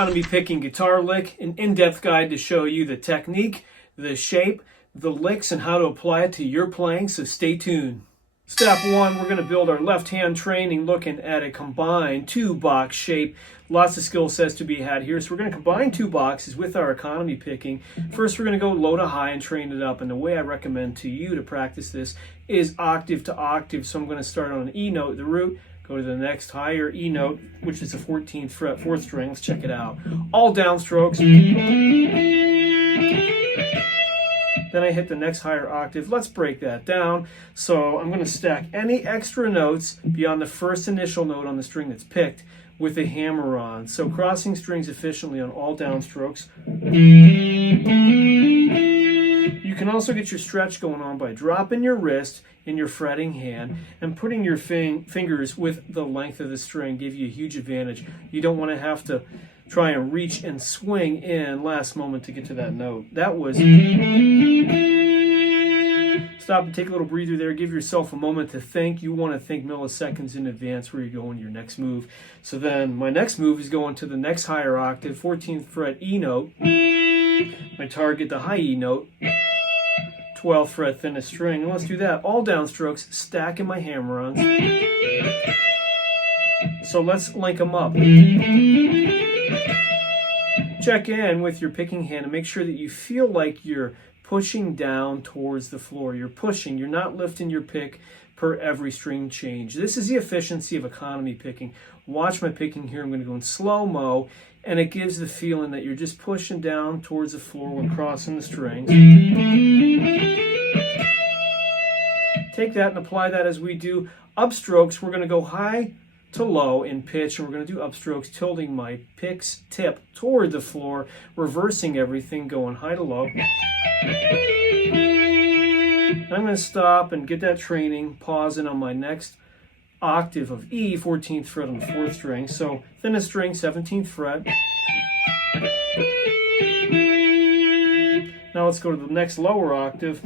Economy Picking Guitar Lick, an in-depth guide to show you the technique, the shape, the licks, and how to apply it to your playing, so stay tuned. Step 1, we're going to build our left hand training looking at a combined 2-box shape. Lots of skill sets to be had here. So we're going to combine 2 boxes with our economy picking. First, we're going to go low to high and train it up. And the way I recommend to you to practice this is octave to octave. So I'm going to start on an E note, the root, go to the next higher E note, which is the 14th fret, 4th string. Let's check it out. All downstrokes. Then I hit the next higher octave. Let's break that down. So I'm going to stack any extra notes beyond the first initial note on the string that's picked with a hammer on. So crossing strings efficiently on all downstrokes. You can also get your stretch going on by dropping your wrist in your fretting hand and putting your fingers with the length of the string. Give you a huge advantage. You don't want to have to try and reach and swing in last moment to get to that note. That was... Stop and take a little breather there. Give yourself a moment to think. You want to think milliseconds in advance where you're going your next move. So then my next move is going to the next higher octave, 14th fret E note. My target, the high E note, 12th fret thinnest string. And let's do that. All downstrokes, stacking my hammer-ons. So let's link them up. Check in with your picking hand and make sure that you feel like you're pushing down towards the floor. You're pushing, you're not lifting your pick per every string change. This is the efficiency of economy picking. Watch my picking here. I'm going to go in slow-mo, and it gives the feeling that you're just pushing down towards the floor when crossing the strings. Take that and apply that as we do upstrokes. We're going to go high to low in pitch, and we're going to do upstrokes, tilting my pick's tip toward the floor, reversing everything, going high to low. I'm going to stop and get that training, pausing on my next octave of E, 14th fret on the 4th string. So thinnest string, 17th fret. Now let's go to the next lower octave.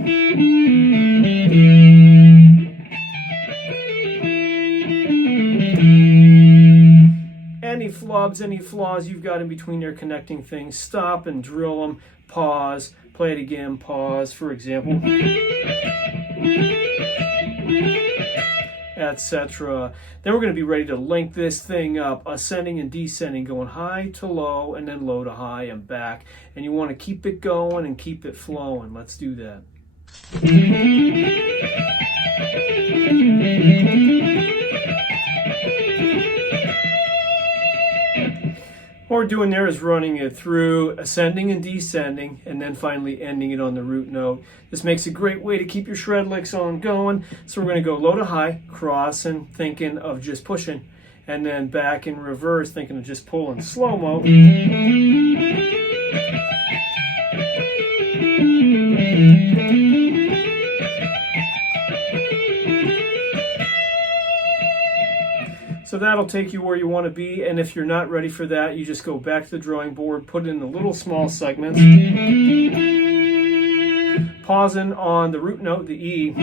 Any flubs, any flaws you've got in between there connecting things, stop and drill them, pause, play it again, pause, for example, etc. Then we're going to be ready to link this thing up, ascending and descending, going high to low and then low to high and back. And you want to keep it going and keep it flowing. Let's do that. What we're doing there is running it through ascending and descending, and then finally ending it on the root note. This makes a great way to keep your shred licks on going. So we're going to go low to high, crossing, thinking of just pushing, and then back in reverse, thinking of just pulling, slow-mo. So that'll take you where you want to be, and if you're not ready for that, you just go back to the drawing board, put it in the little small segments, pausing on the root note, the E.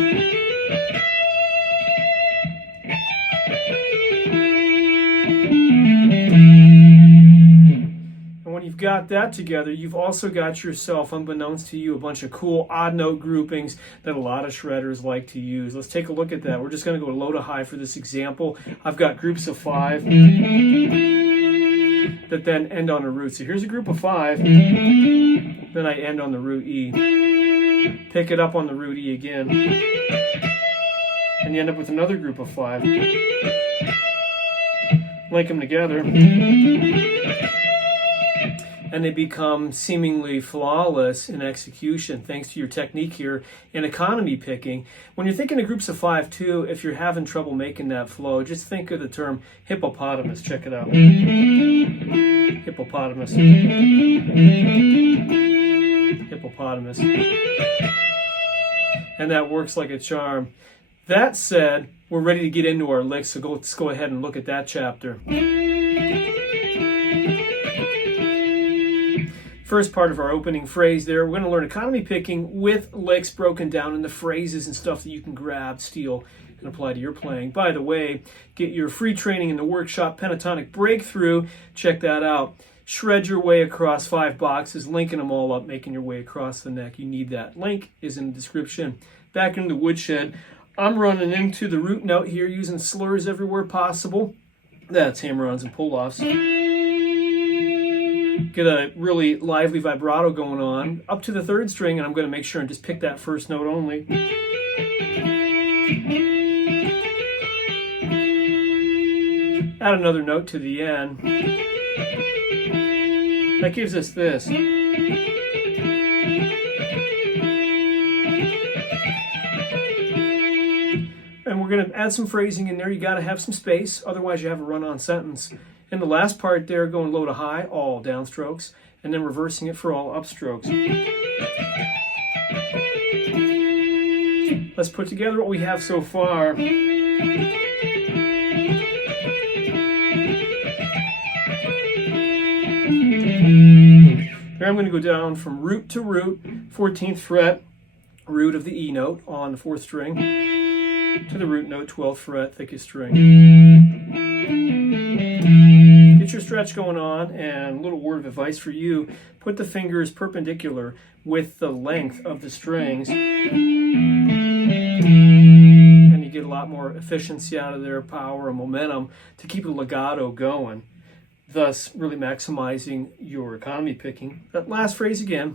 And when you've got that together, you've also got yourself, unbeknownst to you, a bunch of cool odd note groupings that a lot of shredders like to use. Let's take a look at that. We're just going to go low to high for this example. I've got groups of 5 that then end on a root. So here's a group of 5, then I end on the root E. Pick it up on the root E again, and you end up with another group of 5. Link them together, and they become seemingly flawless in execution thanks to your technique here in economy picking. When you're thinking of groups of 5 too, if you're having trouble making that flow, just think of the term hippopotamus. Check it out. Hippopotamus. Hippopotamus. And that works like a charm. That said, we're ready to get into our licks, so let's go ahead and look at that chapter. First part of our opening phrase there, we're going to learn economy picking with licks broken down into phrases and stuff that you can grab, steal, and apply to your playing. By the way, get your free training in the workshop, Pentatonic Breakthrough. Check that out. shred your way across 5 boxes, linking them all up, making your way across the neck. You need that. Link is in the description. Back in the woodshed, I'm running into the root note here using slurs everywhere possible. That's hammer-ons and pull-offs. Get a really lively vibrato going on up to the 3rd string, and I'm going to make sure and just pick that first note only. Add another note to the end. That gives us this. And we're going to add some phrasing in there. You got to have some space, otherwise you have a run-on sentence. In the last part there, going low to high, all downstrokes, and then reversing it for all upstrokes. Let's put together what we have so far. Here I'm going to go down from root to root, 14th fret, root of the E note on the 4th string, to the root note, 12th fret, thickest string. Get your stretch going on, and a little word of advice for you, put the fingers perpendicular with the length of the strings, and you get a lot more efficiency out of their power and momentum to keep the legato going, thus really maximizing your economy picking. That last phrase again.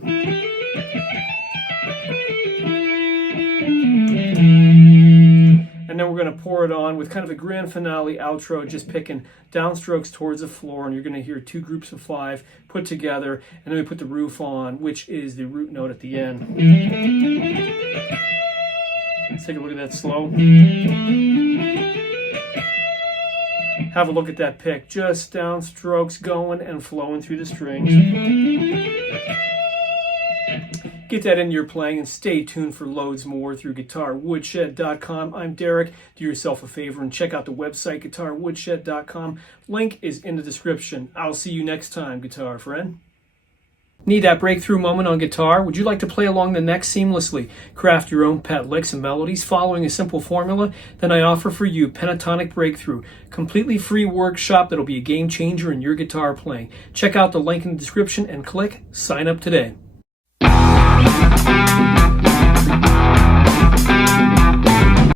And then we're going to pour it on with kind of a grand finale outro, just picking downstrokes towards the floor, and you're going to hear 2 groups of 5 put together, and then we put the roof on, which is the root note at the end. Let's take a look at that slow. Have a look at that pick, just downstrokes going and flowing through the strings. Get that into your playing, and stay tuned for loads more through GuitarWoodshed.com. I'm Derek. Do yourself a favor and check out the website, GuitarWoodshed.com. Link is in the description. I'll see you next time, guitar friend. Need that breakthrough moment on guitar? Would you like to play along the neck seamlessly? Craft your own pet licks and melodies following a simple formula? Then I offer for you Pentatonic Breakthrough, completely free workshop that'll be a game changer in your guitar playing. Check out the link in the description and click sign up today.